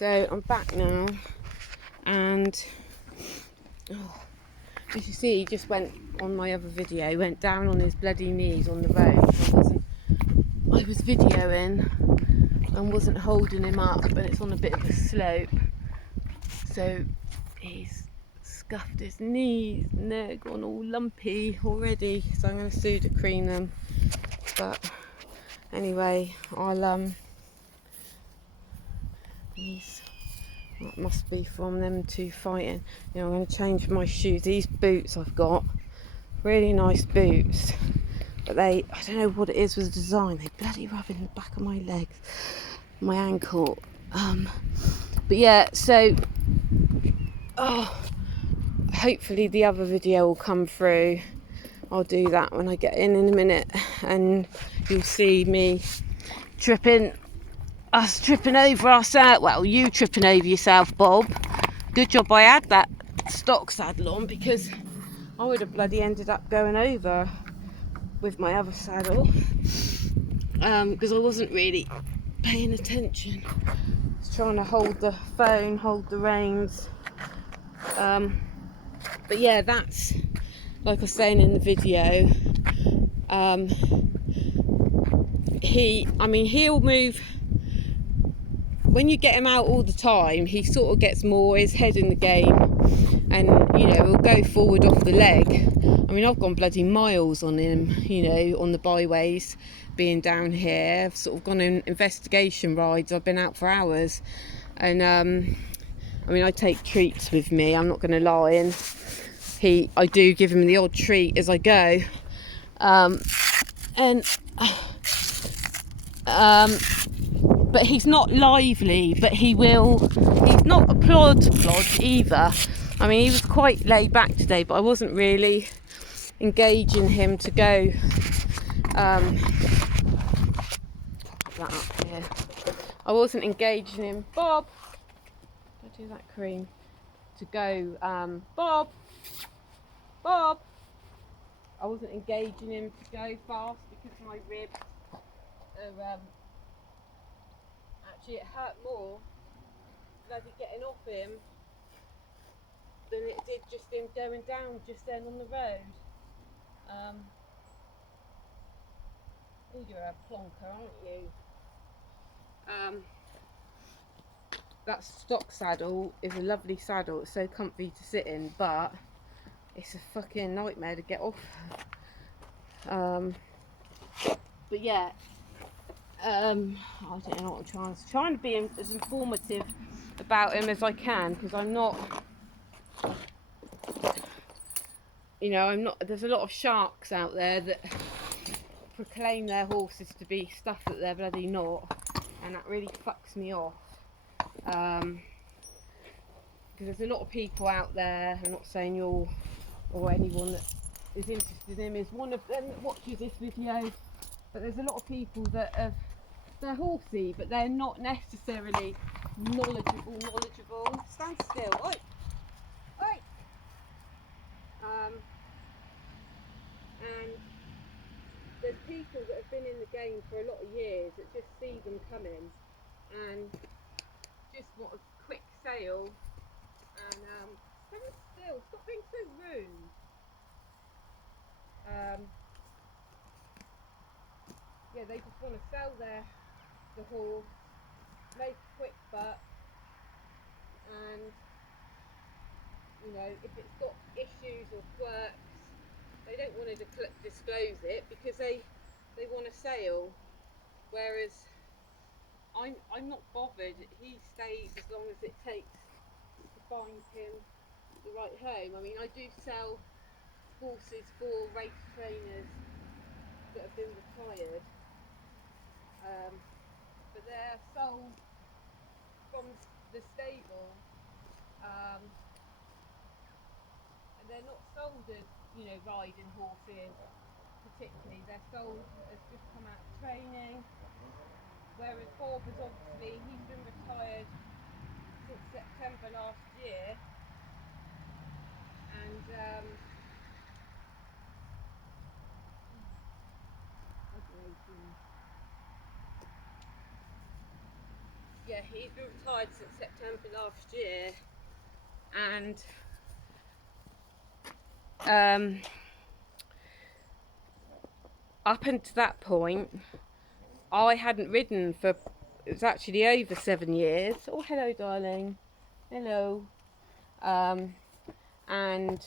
So I'm back now, and as you see, he just went on my other video. He went down on his bloody knees on the road. I was videoing and wasn't holding him up, and it's on a bit of a slope. So he's scuffed his knees and they're gone all lumpy already. So I'm going to Sudocrem them. But anyway, that must be from them two fighting. You know, I'm going to change my shoes. These boots I've got, really nice boots, but I don't know what it is with the design. They bloody rub in the back of my legs, my ankle. But yeah, so hopefully the other video will come through. I'll do that when I get in a minute, and you'll see me tripping over ourselves. Well, you tripping over yourself, Bob. Good job I had that stock saddle on, because I would have bloody ended up going over with my other saddle, because I wasn't really paying attention. I was trying to hold the phone, hold the reins. But yeah, that's, like I was saying in the video, he'll move. When you get him out all the time, he sort of gets more his head in the game, and he'll go forward off the leg. I mean, I've gone bloody miles on him, on the byways, being down here. I've sort of gone on investigation rides. I've been out for hours, and I take treats with me, I'm not going to lie, and I do give him the odd treat as I go, but he's not lively, but he's not a plod either. I mean, he was quite laid back today, but I wasn't really engaging him to go that up here. I wasn't engaging him, Bob, don't do that, cream, to go Bob, I wasn't engaging him to go fast, because my ribs are actually, it hurt more bloody getting off him than it did just him going down just then on the road. Oh, you're a plonker, aren't you? That stock saddle is a lovely saddle. It's so comfy to sit in, but it's a fucking nightmare to get off. But yeah, I don't know what I'm trying to be as informative about him as I can, because I'm not, there's a lot of sharks out there that proclaim their horses to be stuff that they're bloody not, and that really fucks me off, because there's a lot of people out there, I'm not saying you're, or anyone that is interested in him is one of them that watches this video, but there's a lot of people that they're horsey, but they're not necessarily knowledgeable. Stand still, oi! And there's people that have been in the game for a lot of years that just see them coming and just want a quick sale, and stand still, stop being so rude. Yeah, they just want to sell the horse, make a quick buck, and if it's got issues or quirks, they don't want to disclose it, because they want a sale. Whereas I'm not bothered. He stays as long as it takes to find him the right home. I mean, I do sell horses for race trainers that have been retired, but they're sold from the stable, and they're not sold as riding horses particularly. They're sold as just come out of training. Whereas Bob has he's been retired since September last year, and Yeah, he's been retired since September last year, and up until that point I hadn't ridden for, it was actually over 7 years. Oh, hello darling, hello. And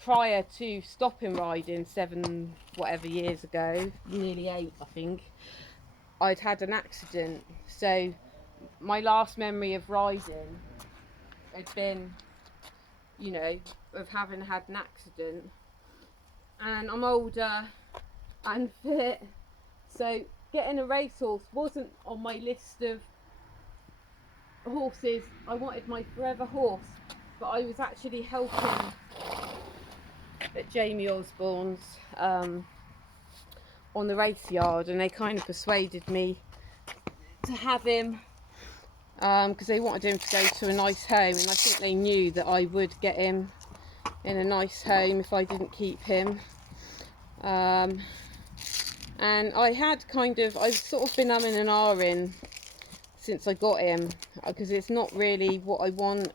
prior to stopping riding 7 whatever years ago, nearly 8 I think, I'd had an accident. So my last memory of riding had been, you know, of having had an accident. And I'm older and fit, so getting a racehorse wasn't on my list of horses. I wanted my forever horse, but I was actually helping at Jamie Osborne's on the race yard, and they kind of persuaded me to have him because they wanted him to go to a nice home, and I think they knew that I would get him in a nice home if I didn't keep him. And I've sort of been umming and ahhing since I got him, because it's not really what I wanted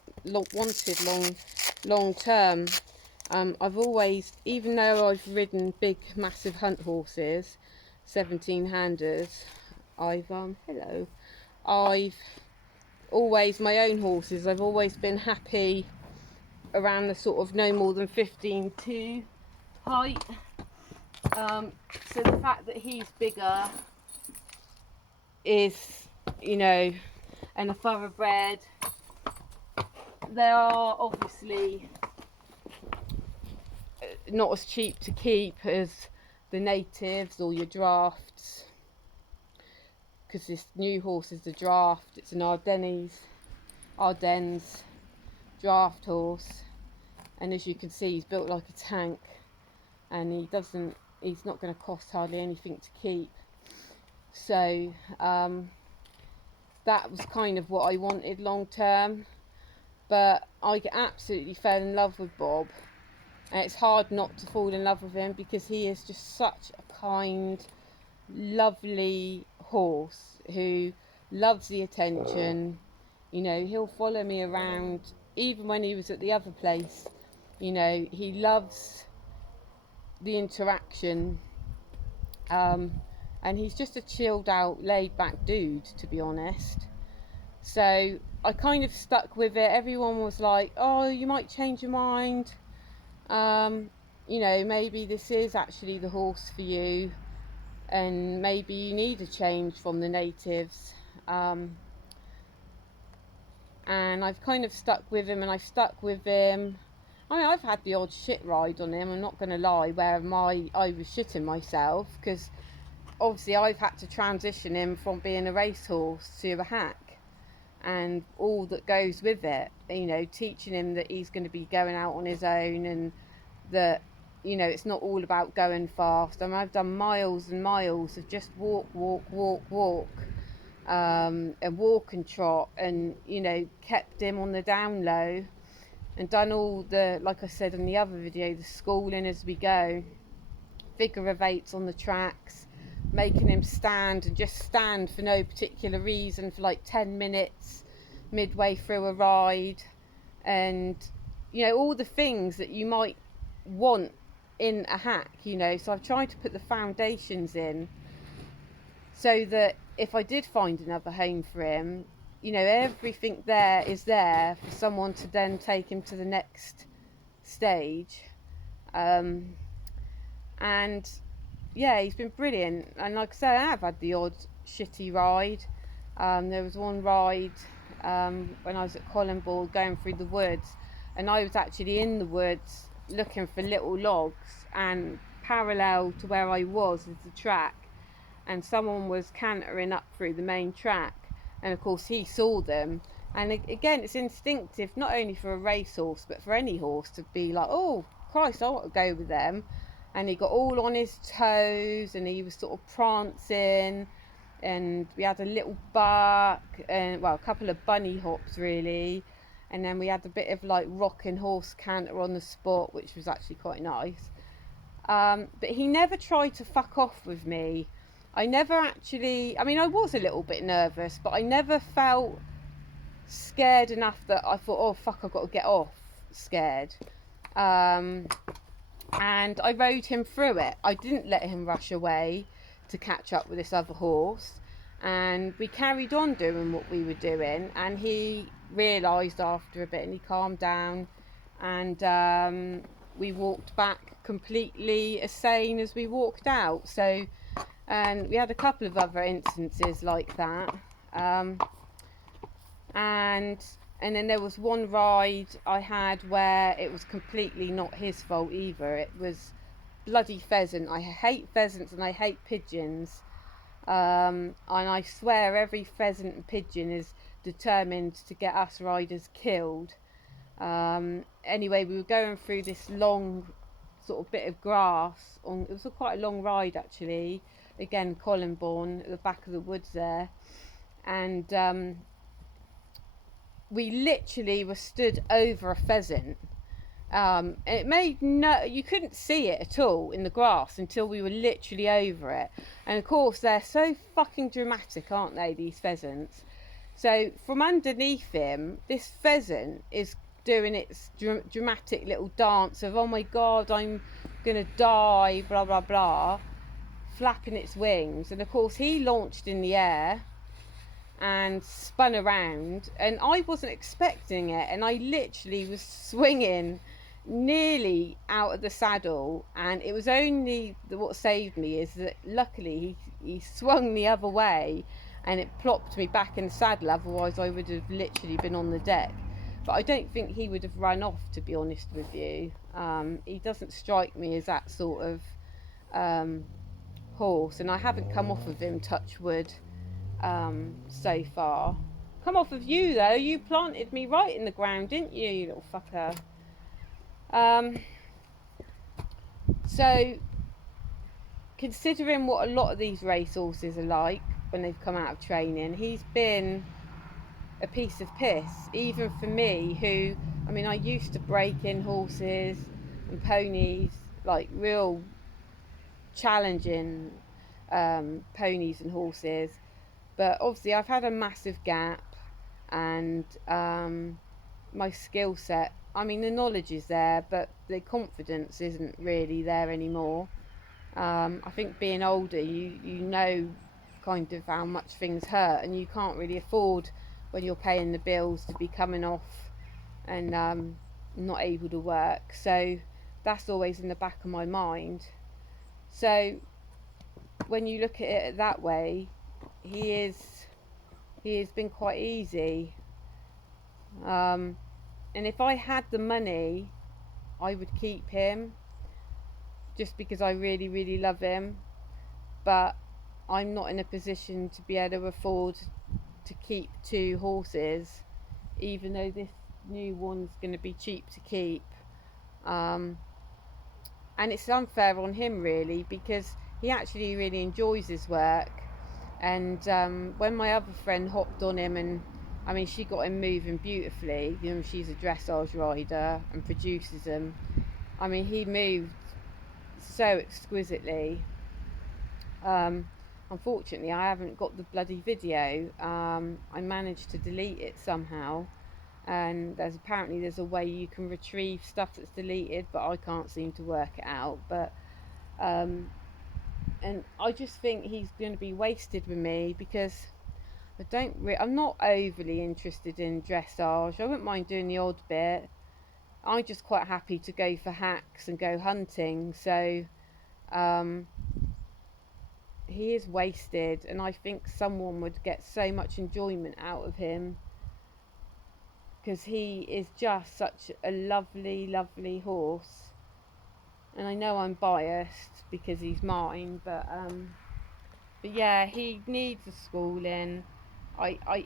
long term. I've always, even though I've ridden big massive hunt horses, 17-handers, I've always, my own horses, I've always been happy around the sort of no more than 15.2 height. So the fact that he's bigger is, you know, and a thoroughbred, they are obviously not as cheap to keep as the natives or your drafts, because this new horse is the draft. It's an Ardennes draft horse, and as you can see, he's built like a tank, and he's not going to cost hardly anything to keep. So that was kind of what I wanted long term, but I absolutely fell in love with Bob, and it's hard not to fall in love with him because he is just such a kind, lovely horse who loves the attention. You know, he'll follow me around even when he was at the other place. You know, he loves the interaction, and he's just a chilled out, laid back dude, to be honest. So I kind of stuck with it. Everyone was like, oh, you might change your mind, you know, maybe this is actually the horse for you, and maybe you need a change from the natives. And I've kind of stuck with him, and I've stuck with him. I mean, I've had the odd shit ride on him, I'm not going to lie, where I was shitting myself, because obviously I've had to transition him from being a racehorse to a hack, and all that goes with it, you know, teaching him that he's going to be going out on his own, and that, you know, it's not all about going fast. I mean, I've done miles and miles of just walk, and walk and trot, and, you know, kept him on the down low, and done all the, like I said in the other video, the schooling as we go, figure of 8s on the tracks, making him stand, and just stand for no particular reason for like 10 minutes midway through a ride, and, you know, all the things that you might want in a hack, you know. So I've tried to put the foundations in so that if I did find another home for him, you know, everything there is there for someone to then take him to the next stage. And yeah, he's been brilliant. And like I say, I have had the odd shitty ride. There was one ride when I was at Collinball going through the woods, and I was actually in the woods looking for little logs, and parallel to where I was is the track, and someone was cantering up through the main track, and of course he saw them. And again, it's instinctive, not only for a racehorse but for any horse, to be like, oh Christ, I want to go with them. And he got all on his toes, and he was sort of prancing, and we had a little buck, and well, a couple of bunny hops really, and then we had a bit of like rocking horse canter on the spot, which was actually quite nice. But he never tried to fuck off with me. I never actually, I mean, I was a little bit nervous, but I never felt scared enough that I thought, oh fuck, I've got to get off scared. And I rode him through it. I didn't let him rush away to catch up with this other horse, and we carried on doing what we were doing, and he realised after a bit and he calmed down, and we walked back completely as sane as we walked out. So, and we had a couple of other instances like that, and then there was one ride I had where it was completely not his fault either. It was bloody pheasant. I hate pheasants and I hate pigeons, and I swear every pheasant and pigeon is determined to get us riders killed. Anyway, we were going through this long sort of bit of grass. It was quite a long ride actually. Again, Collinbourne at the back of the woods there, and we literally were stood over a pheasant. It made you couldn't see it at all in the grass until we were literally over it. And of course, they're so fucking dramatic, aren't they, these pheasants? So from underneath him, this pheasant is doing its dramatic little dance of, oh my god, I'm gonna die, blah blah blah, flapping its wings. And of course, he launched in the air and spun around, and I wasn't expecting it, and I literally was swinging nearly out of the saddle, and it was only what saved me is that luckily he swung the other way and it plopped me back in the saddle, otherwise I would have literally been on the deck. But I don't think he would have run off, to be honest with you. He doesn't strike me as that sort of horse, and I haven't come off of him, touch wood, so far. Come off of you though, you planted me right in the ground, didn't you, you little fucker? So considering what a lot of these race horses are like when they've come out of training, he's been a piece of piss, even for me, who, I mean, I used to break in horses and ponies, like real challenging ponies and horses, but obviously I've had a massive gap, and my skill set, I mean, the knowledge is there, but the confidence isn't really there anymore. I think being older, you know kind of how much things hurt, and you can't really afford, when you're paying the bills, to be coming off and not able to work. So that's always in the back of my mind. So when you look at it that way, he has been quite easy. And if I had the money, I would keep him, just because I really, really love him. But I'm not in a position to be able to afford to keep two horses, even though this new one's going to be cheap to keep. And it's unfair on him, really, because he actually really enjoys his work. And when my other friend hopped on him, and I mean, she got him moving beautifully. You know, she's a dressage rider and produces them. I mean, he moved so exquisitely. Unfortunately, I haven't got the bloody video. I managed to delete it somehow, and there's a way you can retrieve stuff that's deleted, but I can't seem to work it out. But and I just think he's going to be wasted with me, because I'm not overly interested in dressage. I wouldn't mind doing the odd bit. I'm just quite happy to go for hacks and go hunting. So he is wasted, and I think someone would get so much enjoyment out of him, because he is just such a lovely, lovely horse. And I know I'm biased because he's mine, but yeah, he needs a schooling.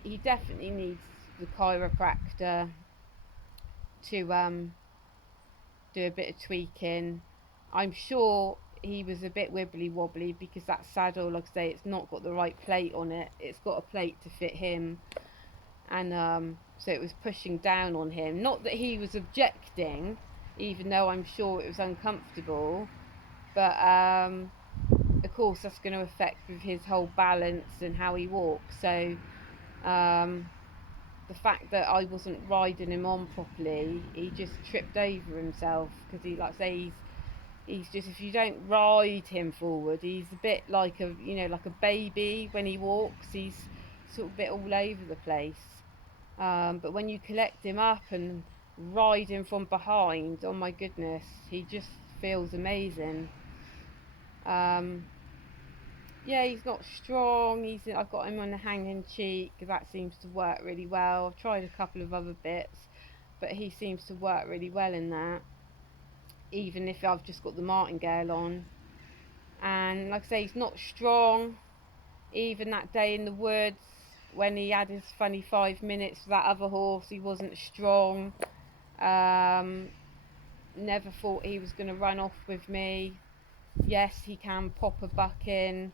He definitely needs the chiropractor to do a bit of tweaking. I'm sure he was a bit wibbly wobbly, because that saddle, like I say, it's not got the right plate on it. It's got a plate to fit him, and so it was pushing down on him. Not that he was objecting, even though I'm sure it was uncomfortable, but of course that's going to affect with his whole balance and how he walks. So the fact that I wasn't riding him on properly, he just tripped over himself because he, like I say, he's just, if you don't ride him forward, he's a bit like a, you know, like a baby when he walks. He's sort of a bit all over the place. But when you collect him up and ride him from behind, oh my goodness, he just feels amazing. Um, yeah, he's not strong. I've got him on a hanging cheek. That seems to work really well. I've tried a couple of other bits, but he seems to work really well in that. Even if I've just got the martingale on, and like I say, he's not strong. Even that day in the woods when he had his funny 5 minutes for that other horse, he wasn't strong. Um, Never thought he was going to run off with me. Yes, he can pop a buck in.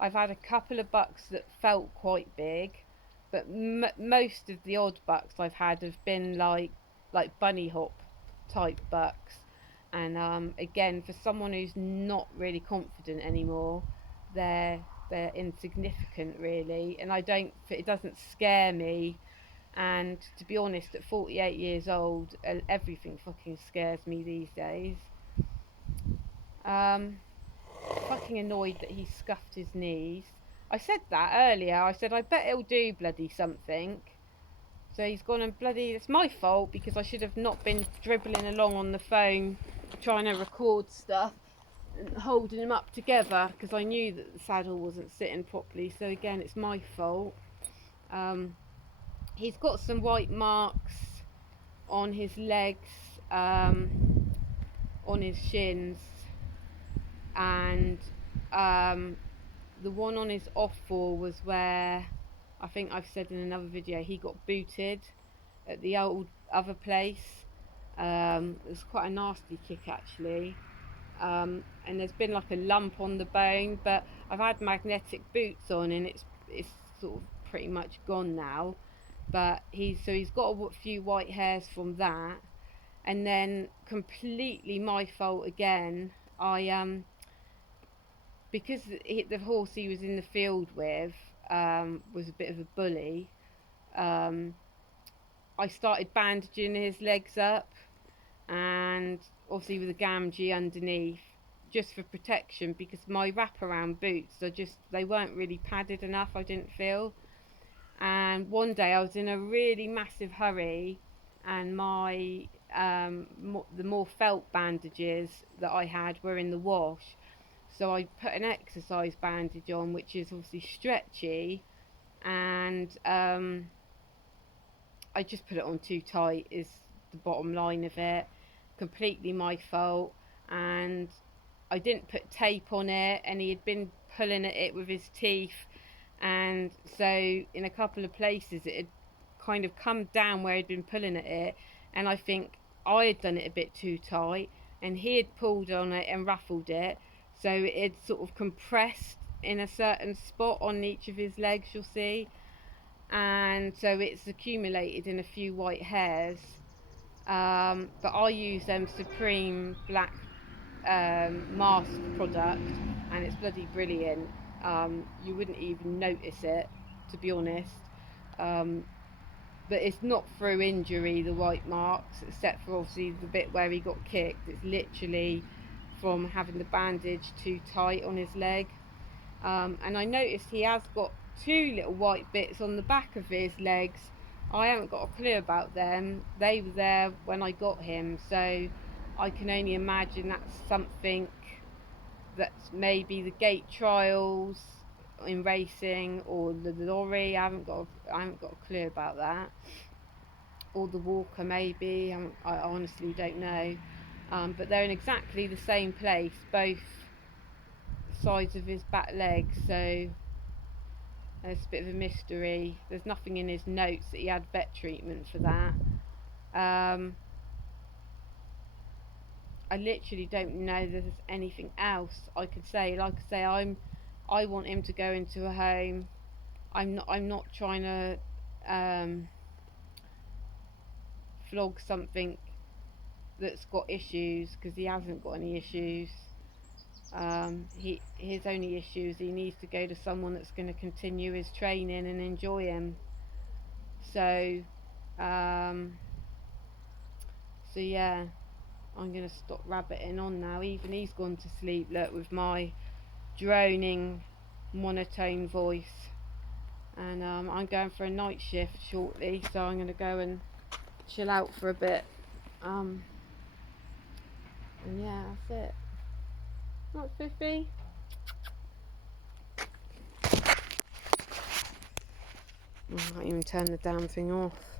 I've had a couple of bucks that felt quite big, but most of the odd bucks I've had have been like bunny hop type bucks. And again, for someone who's not really confident anymore, they're they're insignificant really, and it doesn't scare me. And to be honest, at 48 years old, everything fucking scares me these days. Um, Fucking annoyed that he scuffed his knees. I said that earlier. I said I bet he'll do bloody something. So he's gone and bloody. It's my fault because I should have not been dribbling along on the phone trying to record stuff and holding him up together because I knew that the saddle wasn't sitting properly. So again, it's my fault. Um, he's got some white marks on his legs, on his shins, and um, the one on his off fore was where I think I've said in another video he got booted at the old other place. It was quite a nasty kick actually. And there's been like a lump on the bone, but I've had magnetic boots on and it's sort of pretty much gone now. But he's got a few white hairs from that, and then completely my fault again. I Because the horse he was in the field with was a bit of a bully. Um, I started bandaging his legs up, and obviously with a gamgee underneath, just for protection, because my wraparound boots are just, they weren't really padded enough, I didn't feel. And one day I was in a really massive hurry, and my the more felt bandages that I had were in the wash, so I put an exercise bandage on, which is obviously stretchy, and I just put it on too tight, is the bottom line of it. Completely my fault. And I didn't put tape on it, and he had been pulling at it with his teeth, and so in a couple of places it had kind of come down where he'd been pulling at it, and I think I had done it a bit too tight, and he had pulled on it and ruffled it, so it had sort of compressed in a certain spot on each of his legs, you'll see, and so it's accumulated in a few white hairs. But I use Supreme Black mask product, and it's bloody brilliant. You wouldn't even notice it, to be honest. Um, but it's not through injury, the white marks, except for obviously the bit where he got kicked. It's literally from having the bandage too tight on his leg. And I noticed he has got two little white bits on the back of his legs. I haven't got a clue about them. They were there when I got him, so I can only imagine that's something that's maybe the gate trials in racing, or the lorry. I haven't got a clue about that. Or the walker maybe. I honestly don't know. But they're in exactly the same place, both sides of his back legs. So it's a bit of a mystery. There's nothing in his notes that he had vet treatment for that. I literally don't know that there's anything else I could say. Like I say, I want him to go into a home. I'm not trying to flog something that's got issues, because he hasn't got any issues. His only issue is he needs to go to someone that's going to continue his training and enjoy him. So um, so yeah, I'm going to stop rabbiting on now. Even he's gone to sleep, look, with my droning monotone voice. And I'm going for a night shift shortly, so I'm going to go and chill out for a bit. And yeah, that's it. Not Fifi. I can't even turn the damn thing off.